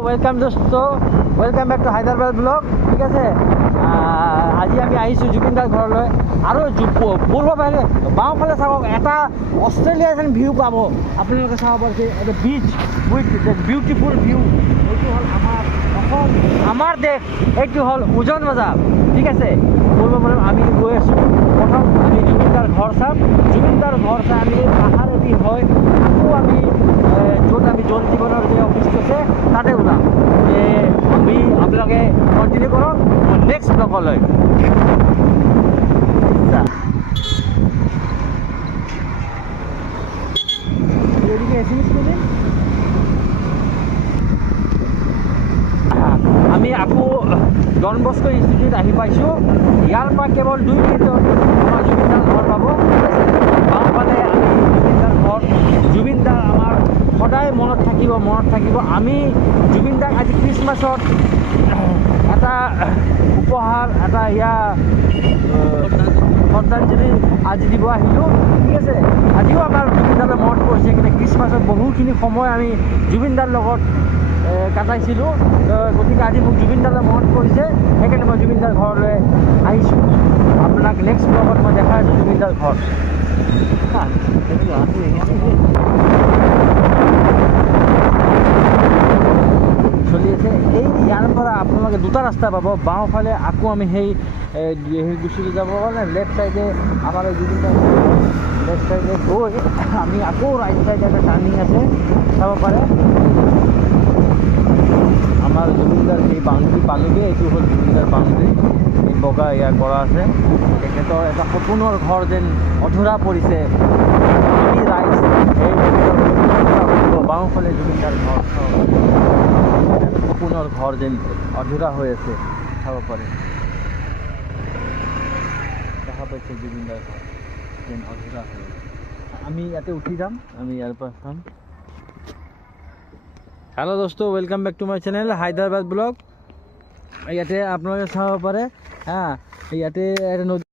Welcome দোস্ত, welcome back to Hyderabad blog. ঠিক আছে, আজি আমি আহিছোঁ জুবিনদাৰ ঘৰলৈ। আৰু পূৰ্বফালে বাওঁফালে চাওক, এটা অষ্ট্ৰেলিয়ান ভিউ পাব আপোনালোকে। চাব পাৰিছে এটা বীচ উইথ বিউটিফুল ভিউ। এইটো হ'ল আমাৰ অসম, আমাৰ দেশ। এইটো হ'ল উজন বজাৰ। ঠিক আছে, পূৰ্বফালে আমি গৈ আছোঁ। প্ৰথম আমি জুবিনদাৰ ঘৰ চাম। জুবিনদাৰ ঘৰ চাই আমি পাহাৰেদি হয় আকৌ আমি য'ত আমি জল জীৱনৰ যে অফিচটো আছে তাতে ওলাম। আমি আপোনালোকে কণ্টিনিউ কৰক নেক্সট ব্লগলৈ। আমি আকৌ ডন বস্কো ইনষ্টিটিউট আহি পাইছোঁ। ইয়াৰ পৰা কেৱল 2 মিনিটত আমাৰ জুবিনদাৰ ঘৰ পাব। বাওঁফালে আমি জুবিনদাৰ ঘৰ। জুবিনদাৰ আমাৰ সদায় মনত থাকিব। আমি জুবিনদাক আজি খ্ৰীষ্টমাছত এটা উপহাৰ, এটা শ্ৰদ্ধাঞ্জলি আজি দিব আহিলোঁ। ঠিক আছে, আজিও আমাৰ জুবিনদালৈ মনত পৰিছে, কিন্তু খ্ৰীষ্টমাছত বহুখিনি সময় আমি জুবিনদাৰ লগত কটাইছিলোঁ। গতিকে আজি মোক জুবিনদালৈ মনত পৰিছে, সেইকাৰণে মই জুবিনদাৰ ঘৰলৈ আহিছোঁ। আপোনাক নেক্সট ব্লগত মই দেখাই আছোঁ জুবিনদাৰ ঘৰ। চলি আছে। ইয়াৰ পৰা আপোনালোকে দুটা ৰাস্তা পাব। বাওঁফালে আকৌ আমি সেই গুচি যাব কাৰণে লেফ্ট চাইডে আমাৰ জুবিনদাৰ লেফ্ট চাইডে গৈ আমি আকৌ ৰাইট চাইডে এটা টাৰ্ণিং আছে, চাব পাৰে। আমাৰ জুবিনদাৰ এই বাউণ্ডেৰী পালোগৈ। এইটো হ'ল জুবিনদাৰ বাউণ্ডেৰী, এই বগা ইয়াৰ কৰা আছে। তেখেতৰ এটা সপোনৰ ঘৰ যেন অধুৰা পৰিছে। আমি ৰাইজ এই বাওঁফালে জুবিনদাৰ ঘৰ, সপোনৰ ঘৰ যেন অধুৰা হৈ আছে, চাব পাৰে। দেখা পাইছে জুবিনদাৰ ঘৰ যেন অধুৰা হৈ আছে। আমি ইয়াতে উঠি যাম, আমি ইয়াৰ পৰা চাম। হেল্ল' দোস্ত, welcome back to my channel Hyderabad blog. ইয়াতে আপোনালোকে চাব পাৰে। ইয়াতে নদী